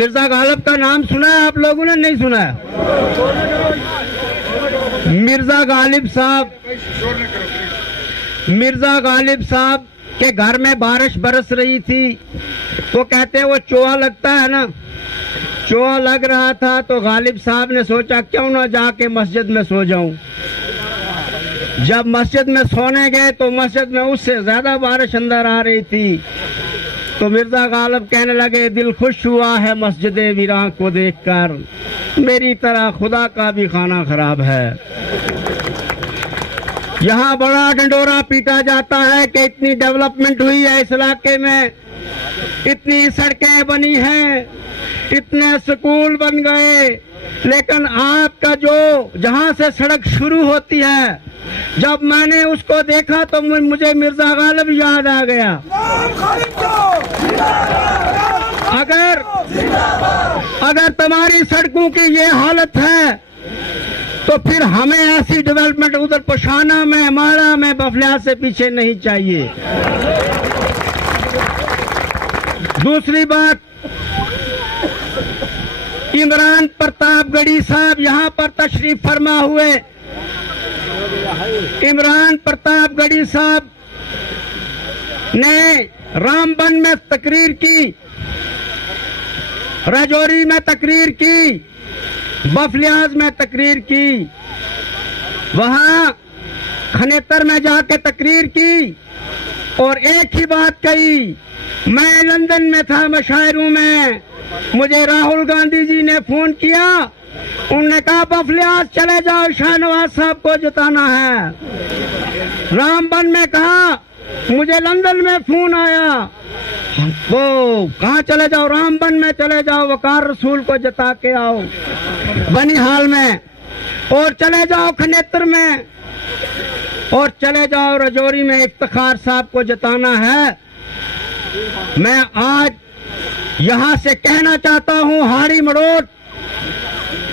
मिर्जा गालिब का नाम सुना है आप लोगों ने? नहीं सुना है? मिर्जा गालिब साहब के घर में बारिश बरस रही थी, वो कहते हैं वो चोआ लगता है ना, चोआ लग रहा था तो गालिब साहब ने सोचा क्यों ना जाके मस्जिद में सो जाऊं। जब मस्जिद में सोने गए तो मस्जिद में उससे ज्यादा बारिश अंदर आ रही थी, तो मिर्जा गालिब कहने लगे दिल खुश हुआ है मस्जिद वीरान को देखकर, मेरी तरह खुदा का भी खाना खराब है। यहाँ बड़ा डंडोरा पीटा जाता है कि इतनी डेवलपमेंट हुई है इस इलाके में, इतनी सड़कें बनी हैं, इतने स्कूल बन गए, लेकिन आपका जो जहाँ से सड़क शुरू होती है, जब मैंने उसको देखा तो मुझे मिर्जा गालिब याद आ गया। अगर तुम्हारी सड़कों की ये हालत है तो फिर हमें ऐसी डेवलपमेंट उधर पोशाना में, माड़ा में, बफलिया से पीछे नहीं चाहिए। दूसरी बात, इमरान प्रतापगढ़ी साहब यहाँ पर तशरीफ फरमा हुए। इमरान प्रतापगढ़ी साहब ने रामबन में तकरीर की, राजौरी में तकरीर की, बफलियाज में तकरीर की, वहां खनेतर में जाके तकरीर की और एक ही बात कही। मैं लंदन में था मशायरों में, मुझे राहुल गांधी जी ने फोन किया, उन्होंने कहा बफलियाज चले जाओ, शाहनवाज साहब को जिताना है। रामबन में कहा मुझे लंदन में फोन आया, वो कहाँ चले जाओ, रामबन में चले जाओ, वकार रसूल को जिता के आओ बनिहाल में, और चले जाओ खनेतर में, और चले जाओ राजौरी में, इफ्तिखार साहब को जिताना है। मैं आज यहाँ से कहना चाहता हूँ हाड़ी मड़ोट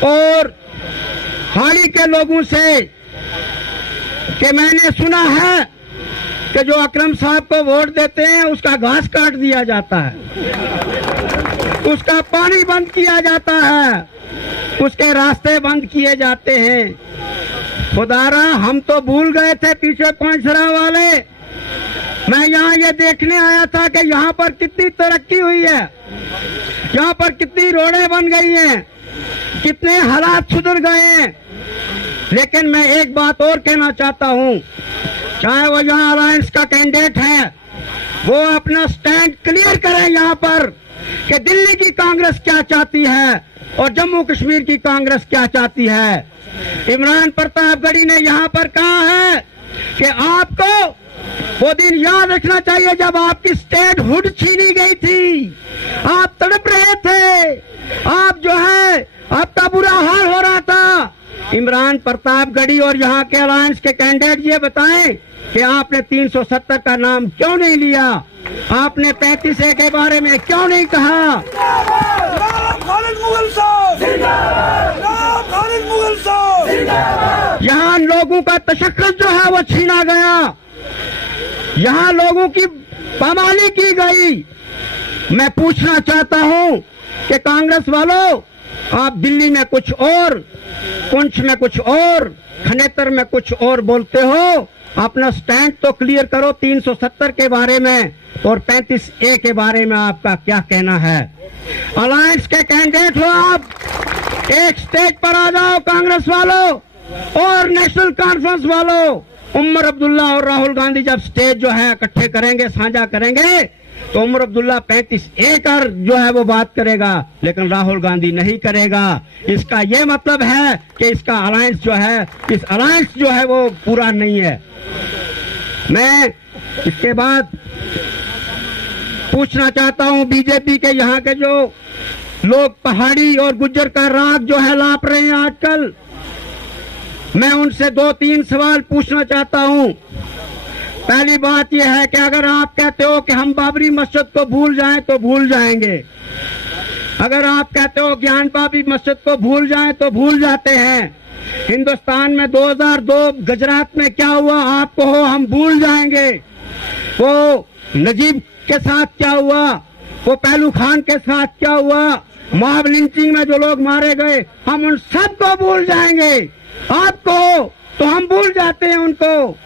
और हाड़ी के लोगों से कि मैंने सुना है कि जो अकरम साहब को वोट देते हैं उसका घास काट दिया जाता है, उसका पानी बंद किया जाता है, उसके रास्ते बंद किए जाते हैं। खुदारा हम तो भूल गए थे पीछे पांचरा वाले। मैं यहाँ ये देखने आया था कि यहाँ पर कितनी तरक्की हुई है, यहाँ पर कितनी रोडें बन गई हैं, कितने हालात सुधर गए हैं। लेकिन मैं एक बात और कहना चाहता हूँ, चाहे वो यहाँ अलायंस का कैंडिडेट है, वो अपना स्टैंड क्लियर करें यहाँ पर कि दिल्ली की कांग्रेस क्या चाहती है और जम्मू कश्मीर की कांग्रेस क्या चाहती है। इमरान प्रतापगढ़ी ने यहाँ पर कहा है कि आपको वो दिन याद रखना चाहिए जब आपकी स्टेट हुड छीनी गई थी, आप तड़प रहे थे, आप जो है आपका बुरा हाल हो रहा था। इमरान प्रतापगढ़ी और यहाँ के अलायंस के कैंडिडेट ये बताएं कि आपने 370 का नाम क्यों नहीं लिया, आपने 35A के बारे में क्यों नहीं कहा। यहाँ लोगों का तशक्कुस जो है वो छीना गया, यहाँ लोगों की पामाली की गई। मैं पूछना चाहता हूँ कि कांग्रेस वालों, आप दिल्ली में कुछ और, पुंछ में कुछ और, खनेतर में कुछ और बोलते हो, अपना स्टैंड तो क्लियर करो 370 के बारे में और 35A के बारे में आपका क्या कहना है। अलायंस के कैंडिडेट हो आप, एक स्टेज पर आ जाओ कांग्रेस वालों और नेशनल कॉन्फ्रेंस वालों। उमर अब्दुल्ला और राहुल गांधी जब स्टेज जो है इकट्ठे करेंगे, साझा करेंगे, तो उमर अब्दुल्ला 35A कर जो है वो बात करेगा, लेकिन राहुल गांधी नहीं करेगा। इसका ये मतलब है कि इसका अलायंस जो है, इस अलायंस जो है वो पूरा नहीं है। मैं इसके बाद पूछना चाहता हूं बीजेपी के यहाँ के जो लोग पहाड़ी और गुज्जर का राग जो है लाप रहे हैं आजकल, मैं उनसे 2-3 सवाल पूछना चाहता हूं। पहली बात यह है कि अगर आप कहते हो कि हम बाबरी मस्जिद को भूल जाएं तो भूल जाएंगे, अगर आप कहते हो ज्ञान बाबरी मस्जिद को भूल जाएं तो भूल जाते हैं। हिंदुस्तान में 2002 गुजरात में क्या हुआ आप कहो हम भूल जाएंगे। वो नजीब के साथ क्या हुआ, वो पहलू खान के साथ क्या हुआ, मॉब लिंचिंग में जो लोग मारे गए, हम उन सबको भूल जाएंगे। आपको तो हम भूल जाते हैं, उनको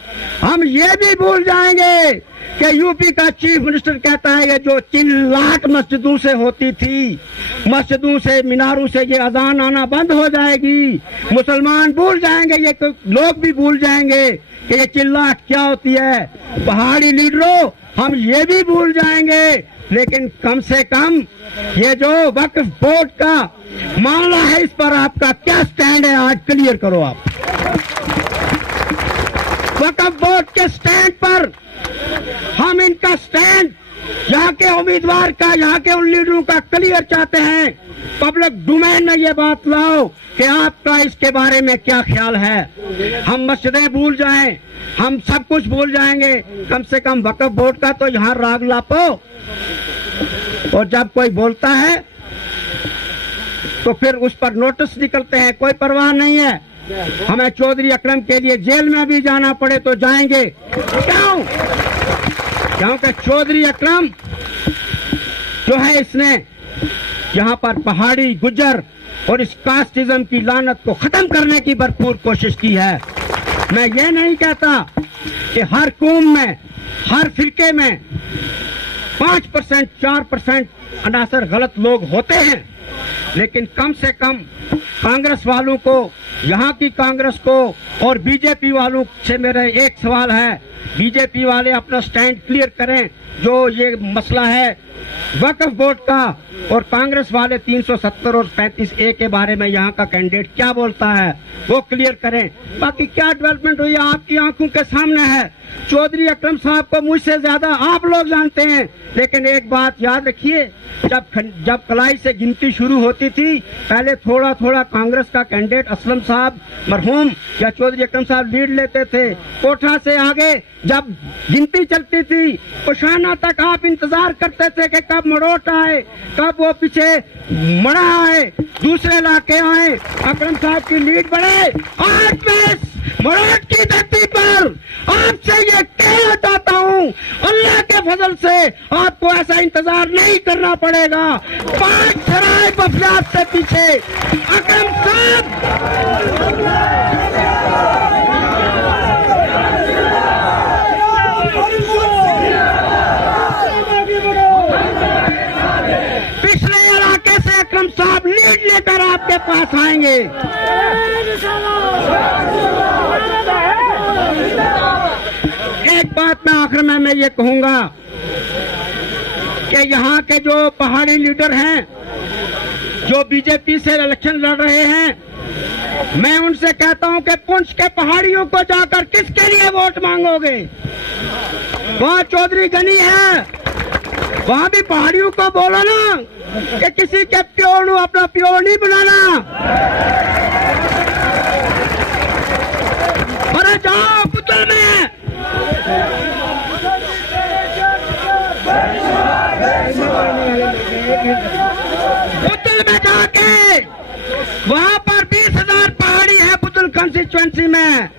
हम ये भी भूल जाएंगे कि यूपी का चीफ मिनिस्टर कहता है कि जो चिल्लाहट मस्जिदों से होती थी, मस्जिदों से मीनारों से ये अजान आना बंद हो जाएगी। मुसलमान भूल जाएंगे, ये लोग भी भूल जाएंगे कि ये चिल्लाहट क्या होती है। पहाड़ी लीडरों, हम ये भी भूल जाएंगे, लेकिन कम से कम ये जो वक्फ बोर्ड का मामला है, इस पर आपका क्या स्टैंड है, आज क्लियर करो। आप वक्फ बोर्ड के स्टैंड पर हम इनका स्टैंड, यहाँ के उम्मीदवार का, यहाँ के उन लीडरों का क्लियर चाहते हैं। पब्लिक डोमेन में ये बात लाओ कि आपका इसके बारे में क्या ख्याल है। हम मस्जिदें भूल जाएं, हम सब कुछ भूल जाएंगे, कम से कम वक्फ बोर्ड का तो यहाँ राग लापो। और जब कोई बोलता है तो फिर उस पर नोटिस निकलते हैं, कोई परवाह नहीं है। हमें चौधरी अकरम के लिए जेल में भी जाना पड़े तो जाएंगे। क्यों? क्योंकि चौधरी अकरम जो है, इसने यहाँ पर पहाड़ी, गुज्जर और इस कास्टिज्म की लानत को खत्म करने की भरपूर कोशिश की है। मैं ये नहीं कहता कि हर कौम में, हर फिरके में 5% 4% अनासर गलत लोग होते हैं, लेकिन कम से कम कांग्रेस वालों को, यहाँ की कांग्रेस को और बीजेपी वालों से मेरा एक सवाल है, बीजेपी वाले अपना स्टैंड क्लियर करें। जो ये मसला है वक्फ बोर्ड का, और कांग्रेस वाले 370 और 35A के बारे में यहाँ का कैंडिडेट क्या बोलता है, वो क्लियर करें। बाकी क्या डेवलपमेंट हुई है आपकी आंखों के सामने है। चौधरी अकरम साहब को मुझसे ज्यादा आप लोग जानते हैं, लेकिन एक बात याद रखिए, जब कलाई से गिनती शुरू होती थी, पहले थोड़ा थोड़ा कांग्रेस का कैंडिडेट असलम साहब मरहूम या चौधरी अकरम साहब लीड लेते थे। कोठा से आगे जब गिनती चलती थी, कुशाना तक आप इंतजार करते थे कि कब मरोट आए, कब वो पीछे मड़ा आए, दूसरे इलाके आए, अकरम साहब की लीड बढ़े। आज मैं मरोट की धरती पर आपसे ये कहना चाहता हूँ, अल्लाह के फजल से आपको ऐसा इंतजार नहीं करना पड़ेगा। 5 सराय मफियात से पीछे अकरम साहब पिछले इलाके से अकरम साहब लीड लेकर आपके पास आएंगे। एक बात मैं आखिर में मैं ये कहूंगा कि यहाँ के जो पहाड़ी लीडर हैं, जो बीजेपी से इलेक्शन लड़ रहे हैं, मैं उनसे कहता हूं कि पुंछ के पहाड़ियों को जाकर किसके लिए वोट मांगोगे? वहाँ चौधरी गनी है, वहाँ भी पहाड़ियों को बोलो ना कि किसी के प्योर अपना प्योर नहीं बनाना। अरे जाओ पुतल में, पुतल में जाके वहाँ पर 20,000 पहाड़ी है पुतल कंस्टिट्यूएंसी में।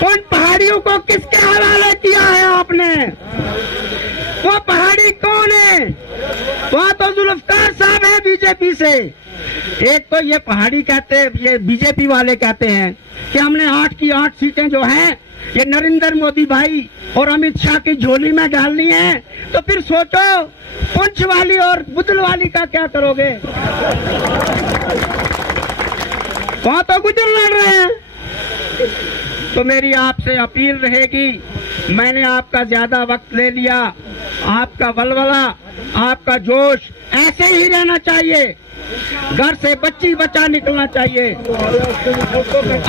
उन पहाड़ियों को किसके हवाले किया है आपने? वो पहाड़ी कौन है? वहाँ तो जुल्फकार साहब है बीजेपी से। एक तो ये पहाड़ी कहते हैं, ये बीजेपी वाले कहते हैं कि हमने 8 की 8 सीटें जो हैं ये नरेंद्र मोदी भाई और अमित शाह की झोली में डालनी है। तो फिर सोचो पुंछ वाली और बुदल वाली का क्या करोगे? वहाँ तो गुजर लड़ रहे हैं। तो मेरी आपसे अपील रहेगी, मैंने आपका ज्यादा वक्त ले लिया, आपका वलवला, आपका जोश ऐसे ही रहना चाहिए, घर से बच्ची बच्चा निकलना चाहिए।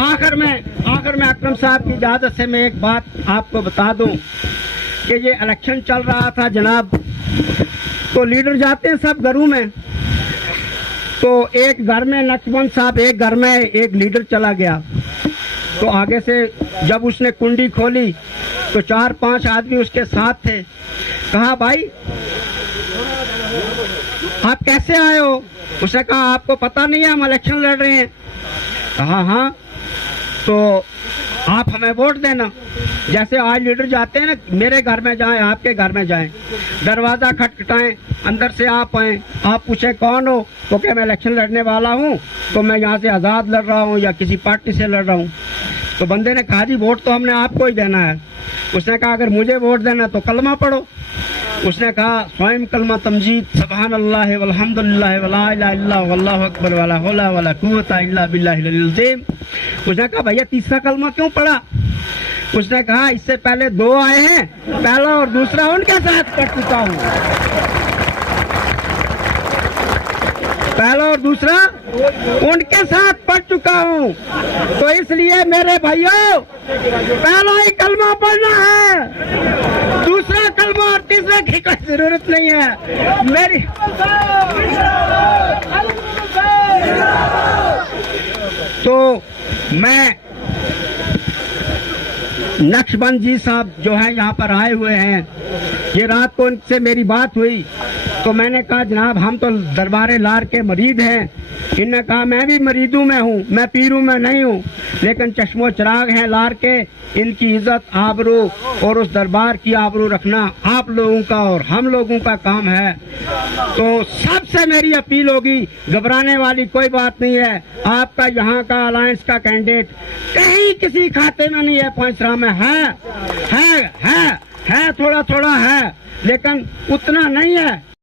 आखिर में अकरम साहब की इजाजत से मैं एक बात आपको बता दूं कि ये इलेक्शन चल रहा था जनाब, तो लीडर जाते हैं सब घरों में, तो एक घर में लक्ष्मण साहब, एक घर में एक लीडर चला गया, तो आगे से जब उसने कुंडी खोली तो 4-5 आदमी उसके साथ थे। कहा भाई आप कैसे आए हो? उसने कहा आपको पता नहीं है हम इलेक्शन लड़ रहे हैं। कहा हाँ। तो आप हमें वोट देना। जैसे आज लीडर जाते हैं ना, मेरे घर में जाएं, आपके घर में जाएं, दरवाजा खटखटाएं, अंदर से आप आए, आप पूछे कौन हो, तो क्या मैं इलेक्शन लड़ने वाला हूं, तो मैं यहाँ से आज़ाद लड़ रहा हूं या किसी पार्टी से लड़ रहा हूं। तो बंदे ने कहा जी वोट तो हमने आपको ही देना है। उसने कहा अगर मुझे वोट देना तो कलमा पढ़ो। उसने कहा स्वयं कलमा तमजीद सुभान अल्लाह वल्हम्दुलिल्लाह वला इलाहा इल्लल्लाह वल्लाहु अकबर वला हौला वला कुव्वता इल्ला बिल्लाहिल अलील अज़ीम। उसने कहा भैया तीसरा कलमा क्यों पढ़ा? उसने कहा इससे पहले दो आए हैं, पहला और दूसरा उनके साथ पढ़ चुका हूँ, पहला और दूसरा उनके साथ पढ़ चुका हूँ। तो इसलिए मेरे भाइयों पहला ही कलमा पढ़ना है, दूसरा कलमा और तीसरा की कोई जरूरत नहीं है। मेरी तो मैं नक्शबंद जी साहब जो है यहाँ पर आए हुए हैं, ये रात को उनसे मेरी बात हुई तो मैंने कहा जनाब हम तो दरबारे लार के मरीद हैं। इन्होंने कहा मैं भी मरीदू में हूँ, मैं पीरू में नहीं हूँ, लेकिन चश्मो चिराग हैं लार के, इनकी इज्जत आबरू और उस दरबार की आबरू रखना आप लोगों का और हम लोगों का काम है। तो सबसे मेरी अपील होगी, घबराने वाली कोई बात नहीं है। आपका यहाँ का अलायंस का कैंडिडेट कहीं किसी खाते में नहीं है, पांचरा में है थोड़ा थोड़ा है, लेकिन उतना नहीं है।